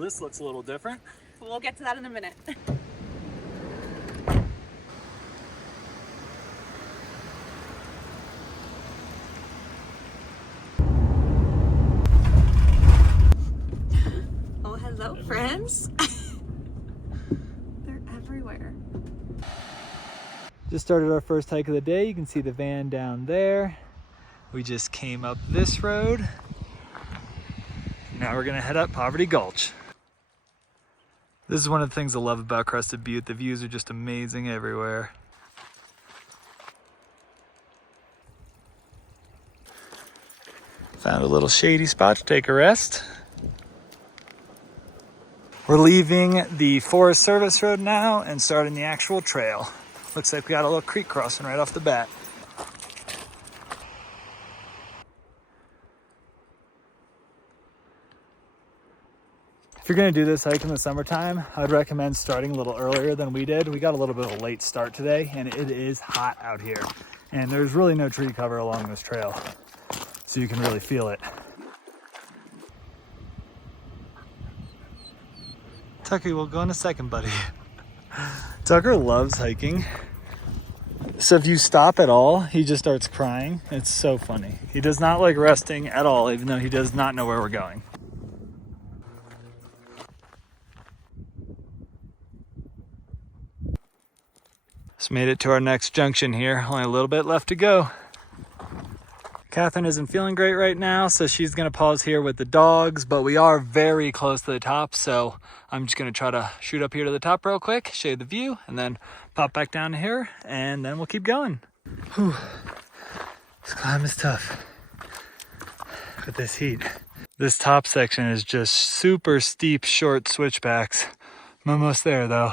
Well, this looks a little different. We'll get to that in a minute. Oh, hello, friends. They're everywhere. Just started our first hike of the day. You can see the van down there. We just came up this road. Now we're gonna head up Poverty Gulch. This is one of the things I love about Crested Butte. The views are just amazing everywhere. Found a little shady spot to take a rest. We're leaving the Forest Service Road now and starting the actual trail. Looks like we got a little creek crossing right off the bat. If you're gonna do this hike in the summertime, I'd recommend starting a little earlier than we did. We got a little bit of a late start today and it is hot out here. And there's really no tree cover along this trail, so you can really feel it. Tucker, we'll go in a second, buddy. Tucker loves hiking. So if you stop at all, he just starts crying. It's so funny. He does not like resting at all, even though he does not know where we're going. Just made it to our next junction here. Only a little bit left to go. Catherine isn't feeling great right now, so she's gonna pause here with the dogs, but we are very close to the top, so I'm just gonna try to shoot up here to the top real quick, show you the view, and then pop back down here, and then we'll keep going. Whew. This climb is tough with this heat. This top section is just super steep, short switchbacks. I'm almost there though.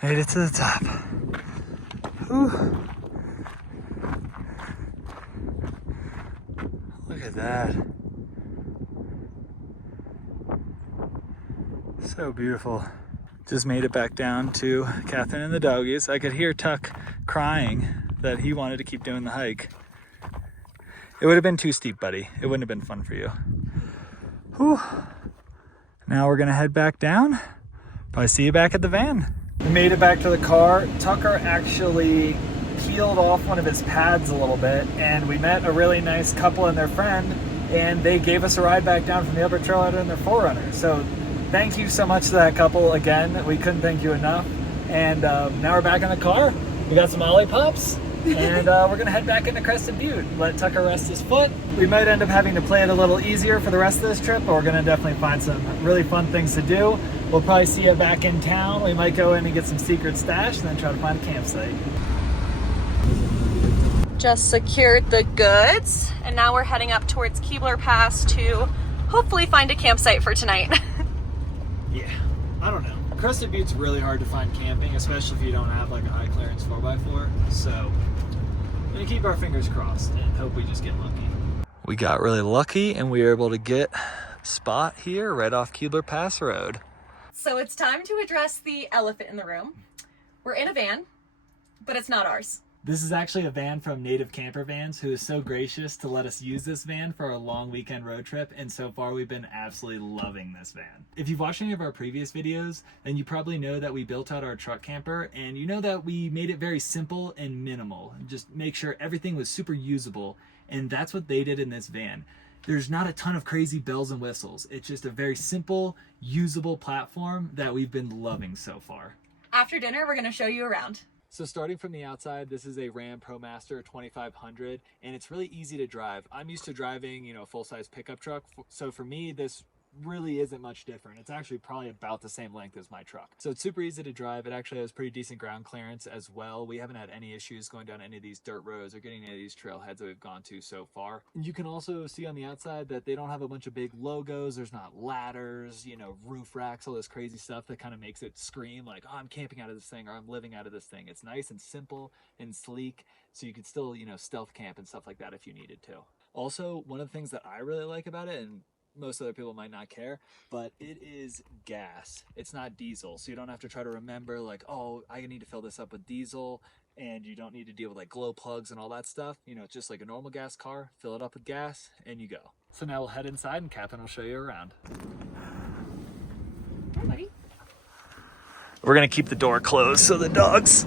Made it to the top. Whew. Look at that. So beautiful. Just made it back down to Catherine and the doggies. I could hear Tuck crying that he wanted to keep doing the hike. It would have been too steep, buddy. It wouldn't have been fun for you. Whew. Now we're gonna head back down. Probably see you back at the van. We made it back to the car. Tucker actually peeled off one of his pads a little bit, and we met a really nice couple and their friend, and they gave us a ride back down from the upper trail out in their 4Runner. So thank you so much to that couple again. We couldn't thank you enough. And now we're back in the car. We got some Ollipops, and we're gonna head back into Crested Butte. Let Tucker rest his foot. We might end up having to play it a little easier for the rest of this trip, but we're gonna definitely find some really fun things to do. We'll probably see you back in town. We might go in and get some secret stash and then try to find a campsite. Just secured the goods, and now we're heading up towards Keebler Pass to hopefully find a campsite for tonight. Yeah, I don't know. Crested Butte's really hard to find camping, especially if you don't have like a high clearance 4x4. So we're gonna keep our fingers crossed and hope we just get lucky. We got really lucky and we were able to get a spot here right off Keebler Pass Road. So it's time to address the elephant in the room. We're in a van, but it's not ours. This is actually a van from Native Campervans, who is so gracious to let us use this van for a long weekend road trip, and so far we've been absolutely loving this van. If you've watched any of our previous videos, then you probably know that we built out our truck camper, and you know that we made it very simple and minimal, and just make sure everything was super usable, and that's what they did in this van. There's not a ton of crazy bells and whistles. It's just a very simple, usable platform that we've been loving so far. After dinner, we're gonna show you around. So starting from the outside, this is a Ram ProMaster 2500, and it's really easy to drive. I'm used to driving, a full-size pickup truck, so for me, this really isn't much different. It's actually probably about the same length as my truck. So it's super easy to drive. It actually has pretty decent ground clearance as well. We haven't had any issues going down any of these dirt roads or getting any of these trailheads that we've gone to so far. You can also see on the outside that they don't have a bunch of big logos. There's not ladders, roof racks, all this crazy stuff that kind of makes it scream like, oh, I'm camping out of this thing or I'm living out of this thing. It's nice and simple and sleek, so you can still, stealth camp and stuff like that if you needed to. Also, one of the things that I really like about it, and most other people might not care, but it is gas. It's not diesel, so you don't have to try to remember like, oh, I need to fill this up with diesel. and you don't need to deal with like glow plugs and all that stuff. You know, it's just like a normal gas car, fill it up with gas, and you go. So now we'll head inside and Catherine will show you around. Hi, buddy. We're gonna keep the door closed so the dogs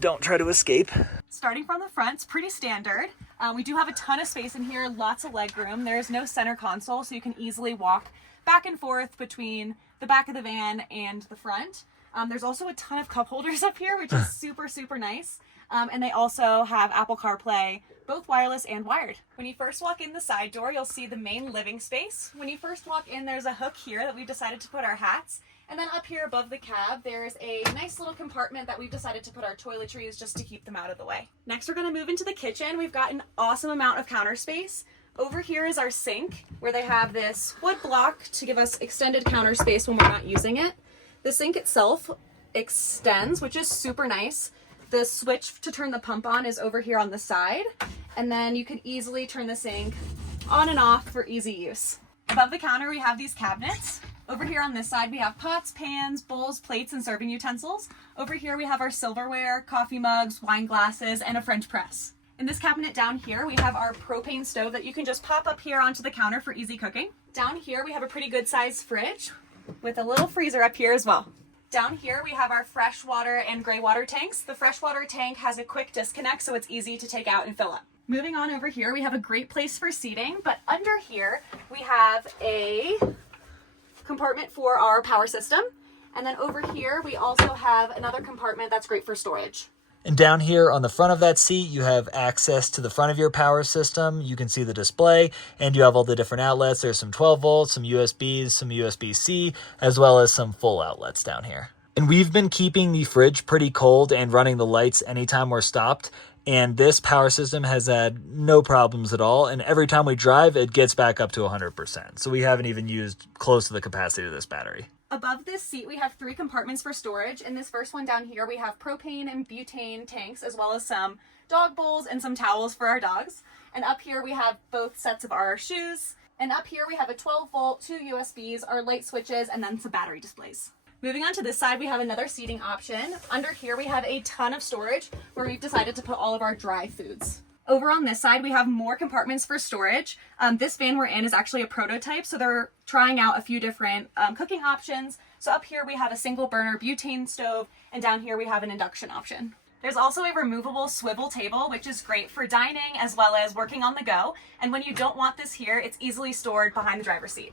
don't try to escape. Starting from the front, it's pretty standard. We do have a ton of space in here, lots of leg room. There's no center console, so you can easily walk back and forth between the back of the van and the front. There's also a ton of cup holders up here, which is super, super nice. And they also have Apple CarPlay, both wireless and wired. When you first walk in the side door, you'll see the main living space. When you first walk in, there's a hook here that we've decided to put our hats. And then up here above the cab, there's a nice little compartment that we've decided to put our toiletries just to keep them out of the way. Next, we're gonna move into the kitchen. We've got an awesome amount of counter space. Over here is our sink, where they have this wood block to give us extended counter space when we're not using it. The sink itself extends, which is super nice. The switch to turn the pump on is over here on the side. And then you can easily turn the sink on and off for easy use. Above the counter, we have these cabinets. Over here on this side, we have pots, pans, bowls, plates, and serving utensils. Over here, we have our silverware, coffee mugs, wine glasses, and a French press. In this cabinet down here, we have our propane stove that you can just pop up here onto the counter for easy cooking. Down here, we have a pretty good sized fridge with a little freezer up here as well. Down here, we have our freshwater and gray water tanks. The freshwater tank has a quick disconnect, so it's easy to take out and fill up. Moving on over here, we have a great place for seating, but under here, we have a compartment for our power system. And then over here, we also have another compartment that's great for storage. And down here on the front of that seat, you have access to the front of your power system. You can see the display, and you have all the different outlets. There's some 12 volts, some USBs, some USB-C, as well as some full outlets down here. And we've been keeping the fridge pretty cold and running the lights anytime we're stopped. And this power system has had no problems at all. And every time we drive, it gets back up to 100%. So we haven't even used close to the capacity of this battery. Above this seat, we have 3 compartments for storage. In this first one down here, we have propane and butane tanks, as well as some dog bowls and some towels for our dogs. And up here, we have both sets of our shoes. And up here, we have a 12 volt, 2 USBs, our light switches, and then some battery displays. Moving on to this side, we have another seating option. Under here, we have a ton of storage where we've decided to put all of our dry foods. Over on this side, we have more compartments for storage. This van we're in is actually a prototype, so they're trying out a few different cooking options. So up here, we have a single burner butane stove, and down here, we have an induction option. There's also a removable swivel table, which is great for dining as well as working on the go. And when you don't want this here, it's easily stored behind the driver's seat.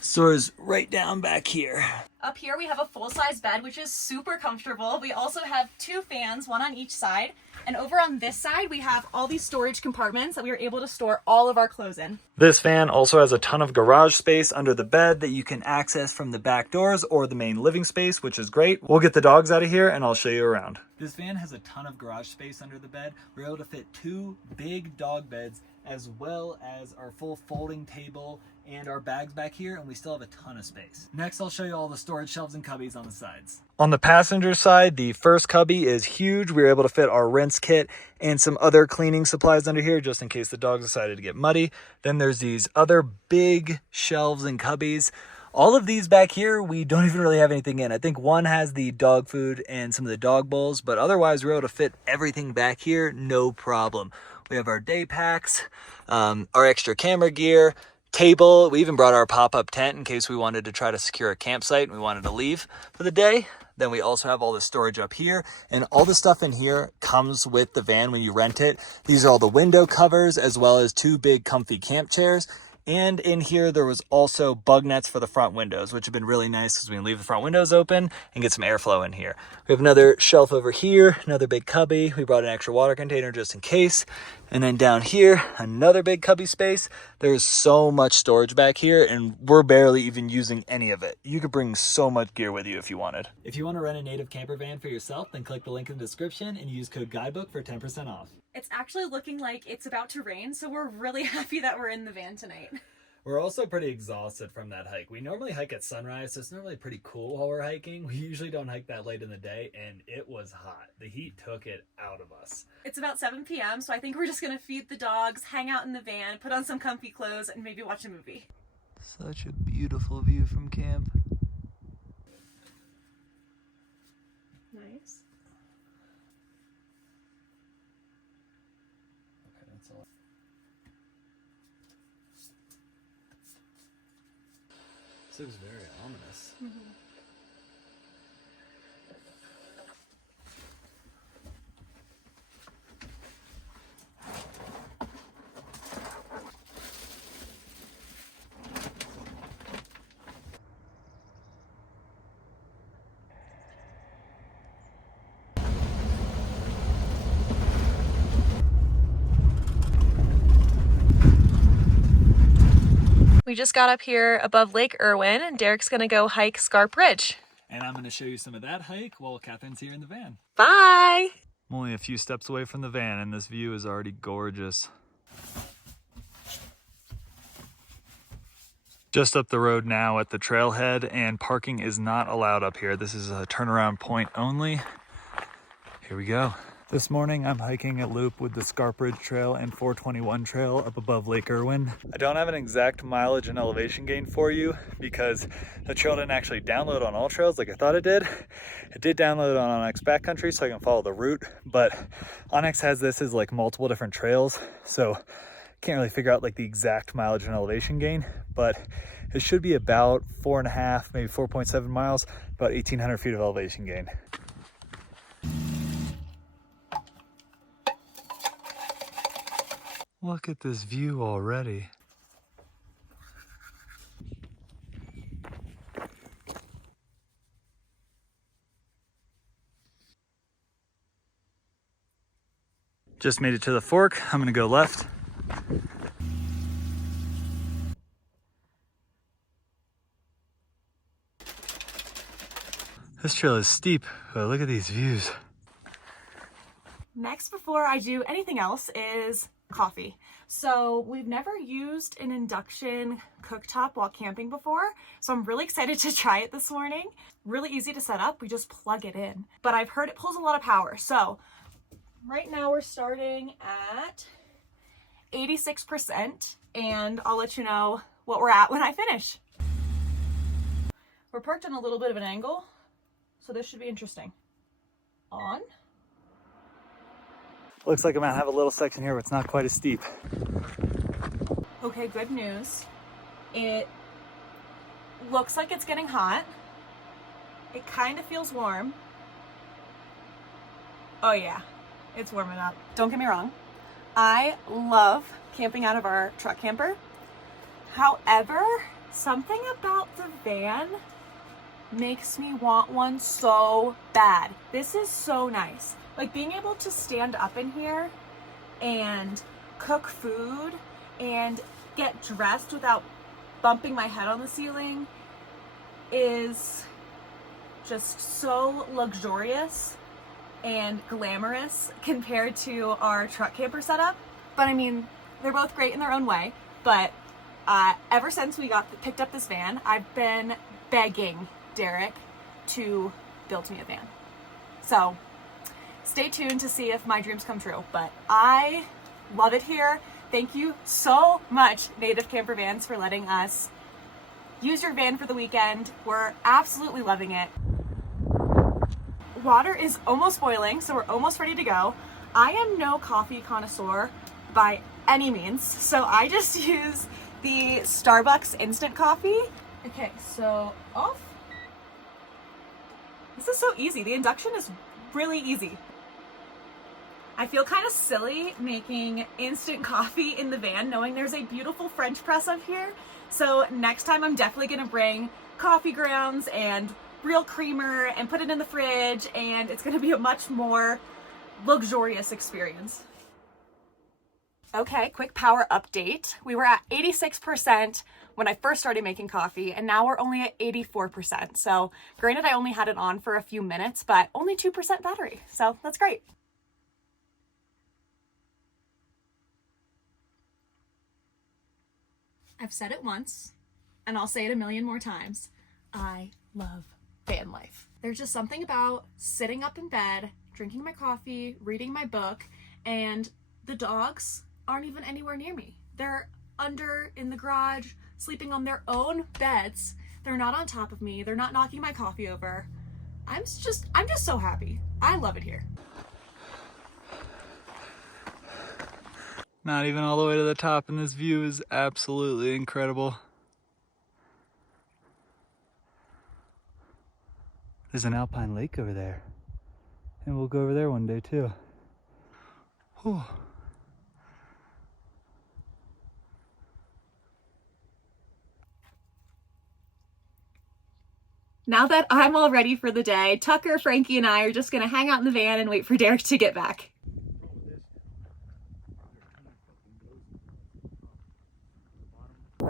Stores right down back here. Up here we have a full-size bed, which is super comfortable. We also have 2 fans, one on each side. And over on this side, we have all these storage compartments that we are able to store all of our clothes in. This van also has a ton of garage space under the bed that you can access from the back doors or the main living space, which is great. We'll get the dogs out of here and I'll show you around. This van has a ton of garage space under the bed. We're able to fit 2 big dog beds as well as our full folding table and our bags back here, and we still have a ton of space. Next, I'll show you all the storage shelves and cubbies on the sides. On the passenger side, the first cubby is huge. We were able to fit our rinse kit and some other cleaning supplies under here just in case the dogs decided to get muddy. Then there's these other big shelves and cubbies. All of these back here, we don't even really have anything in. I think one has the dog food and some of the dog bowls, but otherwise we're able to fit everything back here, no problem. We have our day packs, our extra camera gear, table. We even brought our pop-up tent in case we wanted to try to secure a campsite and we wanted to leave for the day. Then we also have all the storage up here, and all the stuff in here comes with the van when you rent it. These are all the window covers as well as 2 big comfy camp chairs. And in here, there was also bug nets for the front windows, which have been really nice because we can leave the front windows open and get some airflow in here. We have another shelf over here, another big cubby. We brought an extra water container just in case. And then down here, another big cubby space. There's so much storage back here, and we're barely even using any of it. You could bring so much gear with you if you wanted. If you want to rent a Native camper van for yourself, then click the link in the description and use code GUIDEBOOK for 10% off. It's actually looking like it's about to rain, so we're really happy that we're in the van tonight. We're also pretty exhausted from that hike. We normally hike at sunrise, so it's normally pretty cool while we're hiking. We usually don't hike that late in the day, and it was hot. The heat took it out of us. It's about 7 p.m., so I think we're just going to feed the dogs, hang out in the van, put on some comfy clothes, and maybe watch a movie. Such a beautiful view from camp. Nice. This looks very ominous. We just got up here above Lake Irwin, and Derek's gonna go hike Scarp Ridge. And I'm going to show you some of that hike while Catherine's here in the van. Bye! I'm only a few steps away from the van and this view is already gorgeous. Just up the road now at the trailhead, and parking is not allowed up here. This is a turnaround point only. Here we go. This morning I'm hiking a loop with the Scarp Ridge Trail and 421 Trail up above Lake Irwin. I don't have an exact mileage and elevation gain for you because the trail didn't actually download on all trails like I thought it did. It did download on Onyx Backcountry so I can follow the route, but Onyx has this as like multiple different trails, so can't really figure out like the exact mileage and elevation gain, but it should be about 4.5, maybe 4.7 miles, about 1,800 feet of elevation gain. Look at this view already. Just made it to the fork. I'm gonna go left. This trail is steep, but look at these views. Next, before I do anything else, is coffee. So we've never used an induction cooktop while camping before, so I'm really excited to try it this morning. Really easy to set up, we just plug it in. But I've heard it pulls a lot of power, so right now we're starting at 86%, and I'll let you know what we're at when I finish. We're parked on a little bit of an angle, so this should be interesting. On. Looks like I'm gonna have a little section here where it's not quite as steep. Okay, good news. It looks like it's getting hot. It kind of feels warm. Oh yeah, it's warming up. Don't get me wrong. I love camping out of our truck camper. However, something about the van makes me want one so bad. This is so nice. Like being able to stand up in here and cook food and get dressed without bumping my head on the ceiling is just so luxurious and glamorous compared to our truck camper setup. But I mean, they're both great in their own way. But ever since we picked up this van, I've been begging Derek to build me a van. So stay tuned to see if my dreams come true, but I love it here. Thank you so much, Native Campervans, for letting us use your van for the weekend. We're absolutely loving it. Water is almost boiling, so we're almost ready to go. I am no coffee connoisseur by any means, so I just use the Starbucks instant coffee. Okay, so off. This is so easy. The induction is really easy. I feel kind of silly making instant coffee in the van knowing there's a beautiful French press up here. So next time I'm definitely gonna bring coffee grounds and real creamer and put it in the fridge, and it's gonna be a much more luxurious experience. Okay, quick power update. We were at 86% when I first started making coffee, and now we're only at 84%. So granted, I only had it on for a few minutes, but only 2% battery. So that's great. I've said it once, and I'll say it a million more times. I love van life. There's just something about sitting up in bed, drinking my coffee, reading my book, and the dogs aren't even anywhere near me. They're under in the garage, sleeping on their own beds. They're not on top of me. They're not knocking my coffee over. I'm just so happy. I love it here. Not even all the way to the top, and this view is absolutely incredible. There's an alpine lake over there. And we'll go over there one day too. Whew. Now that I'm all ready for the day, Tucker, Frankie, and I are just gonna hang out in the van and wait for Derek to get back.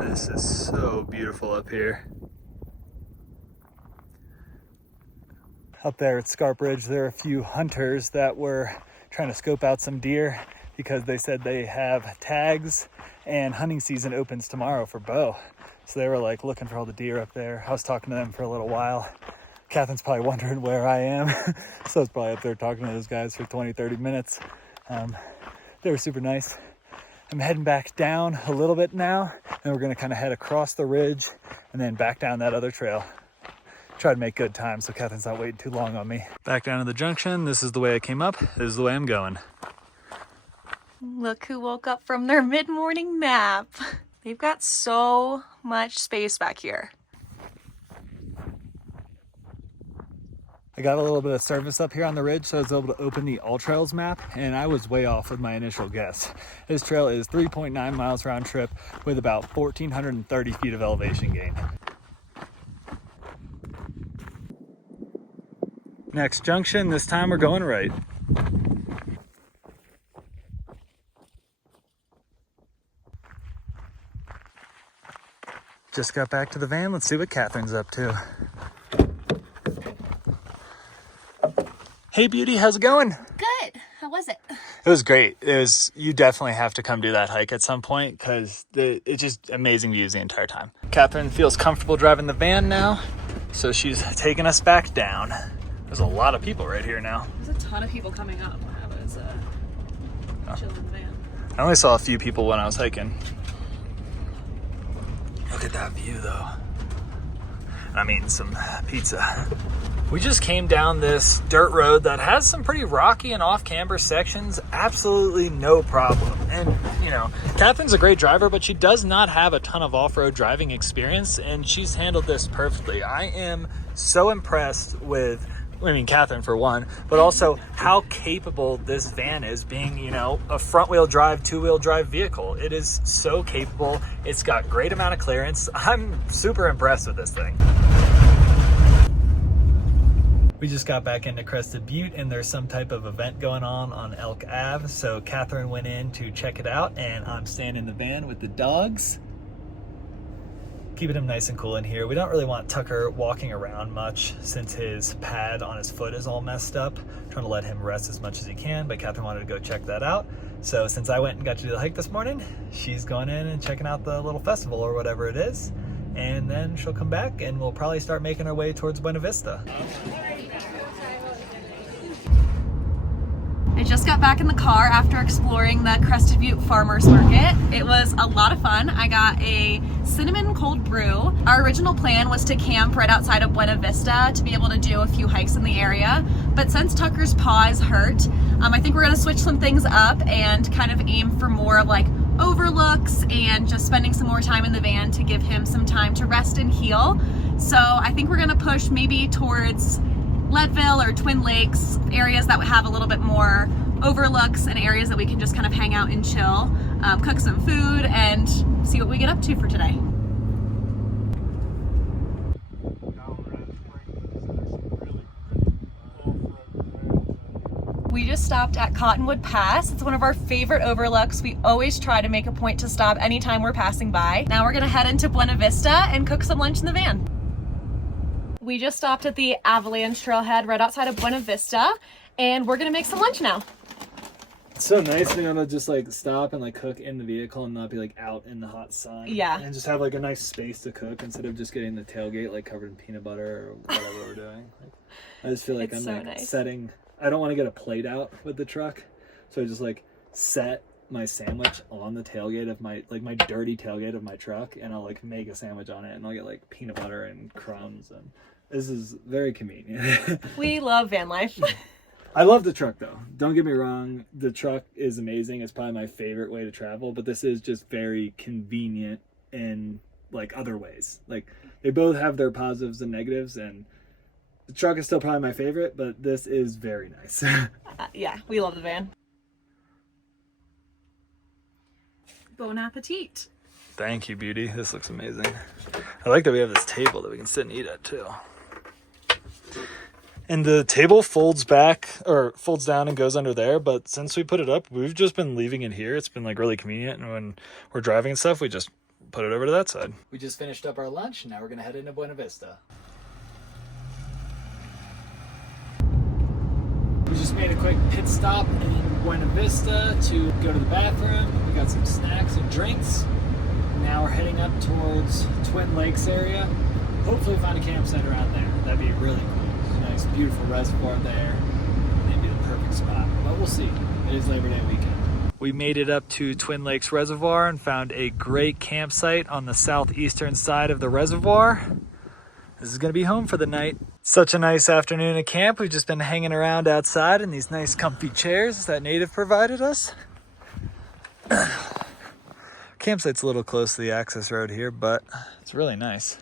This is so beautiful up here. Up there at Scarp Ridge, there are a few hunters that were trying to scope out some deer because they said they have tags and hunting season opens tomorrow for bow. So they were like looking for all the deer up there. I was talking to them for a little while. Catherine's probably wondering where I am. So I was probably up there talking to those guys for 20, 30 minutes. They were super nice. I'm heading back down a little bit now, and we're gonna kind of head across the ridge and then back down that other trail. Try to make good time so Catherine's not waiting too long on me. Back down to the junction. This is the way I came up. This is the way I'm going. Look who woke up from their mid-morning nap. They've got so much space back here. I got a little bit of service up here on the ridge, so I was able to open the All Trails map, and I was way off with my initial guess. This trail is 3.9 miles round trip with about 1,430 feet of elevation gain. Next junction, this time we're going right. Just got back to the van. Let's see what Catherine's up to. Hey beauty, how's it going? Good. How was it? It was great. You definitely have to come do that hike at some point because it's just amazing views the entire time. Catherine feels comfortable driving the van now, so she's taking us back down. There's a lot of people right here now. There's a ton of people coming up when I was chilling in the van. I only saw a few people when I was hiking. Look at that view though. I'm eating some pizza. We just came down this dirt road that has some pretty rocky and off-camber sections. Absolutely no problem. And, you know, Catherine's a great driver, but she does not have a ton of off-road driving experience, and she's handled this perfectly. I am so impressed with, Catherine for one, but also how capable this van is being, you know, a front-wheel drive, two-wheel drive vehicle. It is so capable. It's got great amount of clearance. I'm super impressed with this thing. We just got back into Crested Butte, and there's some type of event going on Elk Ave. So Catherine went in to check it out, and I'm staying in the van with the dogs. Keeping him nice and cool in here. We don't really want Tucker walking around much since his pad on his foot is all messed up. Trying to let him rest as much as he can, but Catherine wanted to go check that out. So since I went and got to do the hike this morning, she's going in and checking out the little festival or whatever it is. And then she'll come back and we'll probably start making our way towards Buena Vista. I just got back in the car after exploring the Crested Butte Farmers Market. It was a lot of fun. I got a cinnamon cold brew. Our original plan was to camp right outside of Buena Vista to be able to do a few hikes in the area. But since Tucker's paw is hurt, I think we're gonna switch some things up and kind of aim for more of like overlooks and just spending some more time in the van to give him some time to rest and heal. So I think we're gonna push maybe towards Leadville or Twin Lakes, areas that would have a little bit more overlooks and areas that we can just kind of hang out and chill, cook some food, and see what we get up to for today. We just stopped at Cottonwood Pass. It's one of our favorite overlooks. We always try to make a point to stop anytime we're passing by. Now we're gonna head into Buena Vista and cook some lunch in the van. We just stopped at the Avalanche Trailhead right outside of Buena Vista, and we're gonna make some lunch now. It's so nice being able to just like stop and like cook in the vehicle and not be like out in the hot sun. Yeah. And just have like a nice space to cook instead of just getting the tailgate like covered in peanut butter or whatever we're doing. Like, I just feel like It's I'm so like nice. setting, I don't want to get a plate out with the truck. So I just like set my sandwich on the tailgate of my dirty tailgate of my truck, and I'll like make a sandwich on it, and I'll get like peanut butter and crumbs, and this is very convenient. We love van life. I love the truck though. Don't get me wrong. The truck is amazing. It's probably my favorite way to travel, but this is just very convenient in like other ways. Like they both have their positives and negatives, and The truck is still probably my favorite, but this is very nice. Yeah, we love the van. Bon appetit. Thank you, beauty. This looks amazing. I like that we have this table that we can sit and eat at too. And the table folds back or folds down and goes under there, but since we put it up, we've just been leaving it here. It's been like really convenient, and when we're driving and stuff, we just put it over to that side. We just finished up our lunch, and now we're gonna head into Buena Vista. We just made a quick pit stop in Buena Vista to go to the bathroom. We got some snacks and drinks. Now we're heading up towards Twin Lakes area. Hopefully find a campsite around there. That'd be really cool. There's a nice, beautiful reservoir there. It'd be the perfect spot, but we'll see. It is Labor Day weekend. We made it up to Twin Lakes Reservoir and found a great campsite on the southeastern side of the reservoir. This is gonna be home for the night. Such a nice afternoon at camp. We've just been hanging around outside in these nice comfy chairs that Native provided us. Campsite's a little close to the access road here, but it's really nice.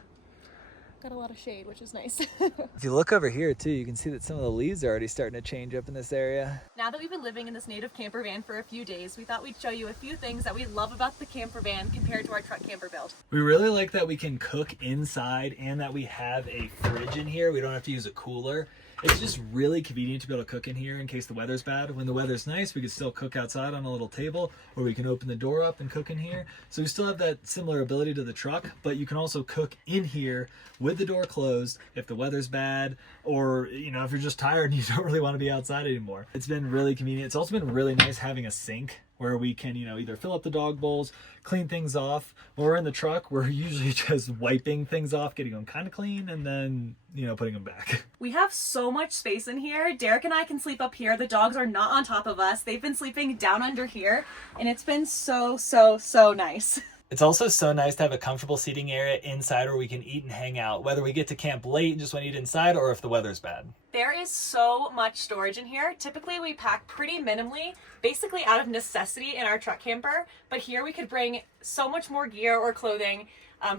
Got a lot of shade, which is nice. If you look over here too, you can see that some of the leaves are already starting to change up in this area. Now that we've been living in this Native camper van for a few days, we thought we'd show you a few things that we love about the camper van compared to our truck camper build. We really like that we can cook inside and that we have a fridge in here. We don't have to use a cooler. It's just really convenient to be able to cook in here in case the weather's bad. When the weather's nice, we can still cook outside on a little table, or we can open the door up and cook in here. So we still have that similar ability to the truck, but you can also cook in here with the door closed if the weather's bad, or if you're just tired and you don't really want to be outside anymore. It's been really convenient. It's also been really nice having a sink where we can, either fill up the dog bowls, clean things off. When we're in the truck, we're usually just wiping things off, getting them kind of clean, and then, putting them back. We have so much space in here. Derek and I can sleep up here. The dogs are not on top of us. They've been sleeping down under here, and it's been so, so, so nice. It's also so nice to have a comfortable seating area inside where we can eat and hang out, whether we get to camp late and just want to eat inside or if the weather's bad. There is so much storage in here. Typically we pack pretty minimally, basically out of necessity in our truck camper, but here we could bring so much more gear or clothing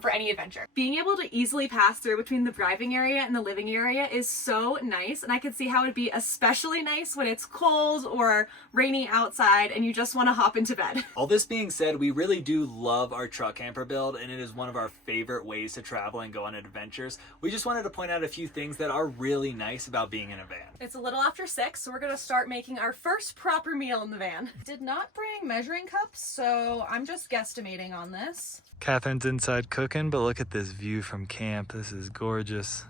for any adventure. Being able to easily pass through between the driving area and the living area is so nice, and I can see how it'd be especially nice when it's cold or rainy outside and you just want to hop into bed. All this being said, we really do love our truck camper build, and it is one of our favorite ways to travel and go on adventures. We just wanted to point out a few things that are really nice about being in a van. It's a little after 6, so we're going to start making our first proper meal in the van. Did not bring measuring cups, so I'm just guesstimating on this. Catherine's inside cooking, but look at this view from camp. This is gorgeous.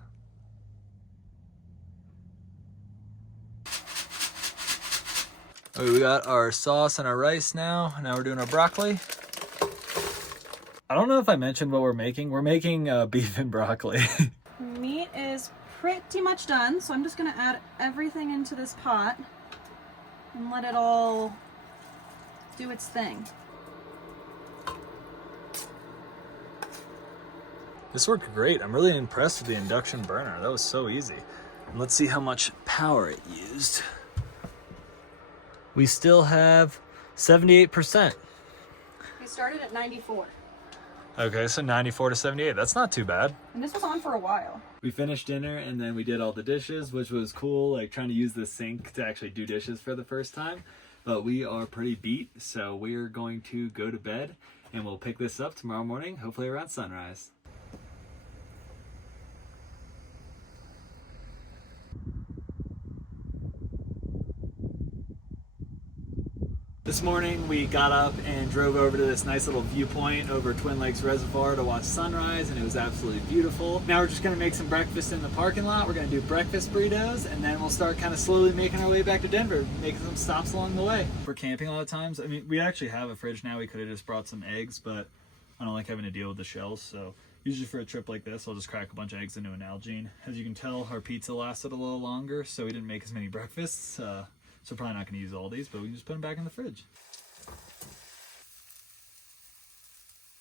Okay, we got our sauce and our rice now. Now we're doing our broccoli. I don't know if I mentioned what we're making. We're making beef and broccoli. Meat is pretty much done, so I'm just going to add everything into this pot and let it all do its thing. This worked great. I'm really impressed with the induction burner. That was so easy. And let's see how much power it used. We still have 78%. We started at 94. Okay, so 94 to 78. That's not too bad. And this was on for a while. We finished dinner and then we did all the dishes, which was cool, like trying to use the sink to actually do dishes for the first time. But we are pretty beat, so we're going to go to bed and we'll pick this up tomorrow morning, hopefully around sunrise. This morning we got up and drove over to this nice little viewpoint over Twin Lakes Reservoir to watch sunrise, and it was absolutely beautiful. Now we're just gonna make some breakfast in the parking lot. We're gonna do breakfast burritos, and then we'll start kind of slowly making our way back to Denver, making some stops along the way. For camping a lot of times, I mean, we actually have a fridge now. We could have just brought some eggs, but I don't like having to deal with the shells, so usually for a trip like this, I'll just crack a bunch of eggs into an Algene. As you can tell, our pizza lasted a little longer, so we didn't make as many breakfasts. So probably not going to use all these, but we can just put them back in the fridge.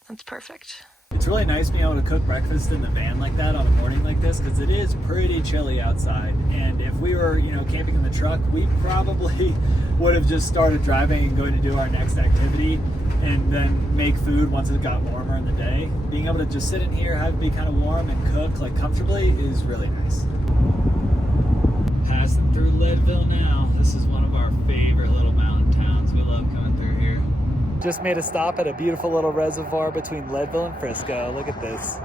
That's perfect. It's really nice being able to cook breakfast in the van like that on a morning like this, because it is pretty chilly outside. And if we were, camping in the truck, we probably would have just started driving and going to do our next activity and then make food once it got warmer in the day. Being able to just sit in here, have it be kind of warm and cook like comfortably is really nice. Passing through Leadville now. This is one of our favorite little mountain towns. We love coming through here. Just made a stop at a beautiful little reservoir between Leadville and Frisco. Look at this.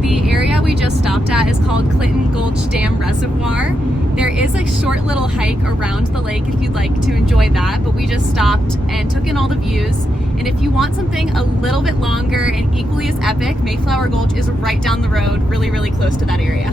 The area we just stopped at is called Clinton Gulch Dam Reservoir. There is a short little hike around the lake if you'd like to enjoy that, but we just stopped and took in all the views. And if you want something a little bit longer and equally as epic, Mayflower Gulch is right down the road, really, really close to that area.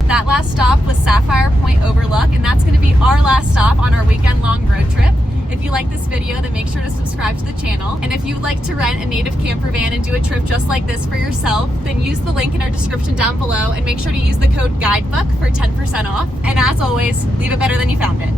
That last stop was Sapphire Point Overlook, and that's going to be our last stop on our weekend-long road trip. If you like this video, then make sure to subscribe to the channel. And if you would like to rent a Native camper van and do a trip just like this for yourself, then use the link in our description down below and make sure to use the code GUIDEBOOK for 10% off. And as always, leave it better than you found it.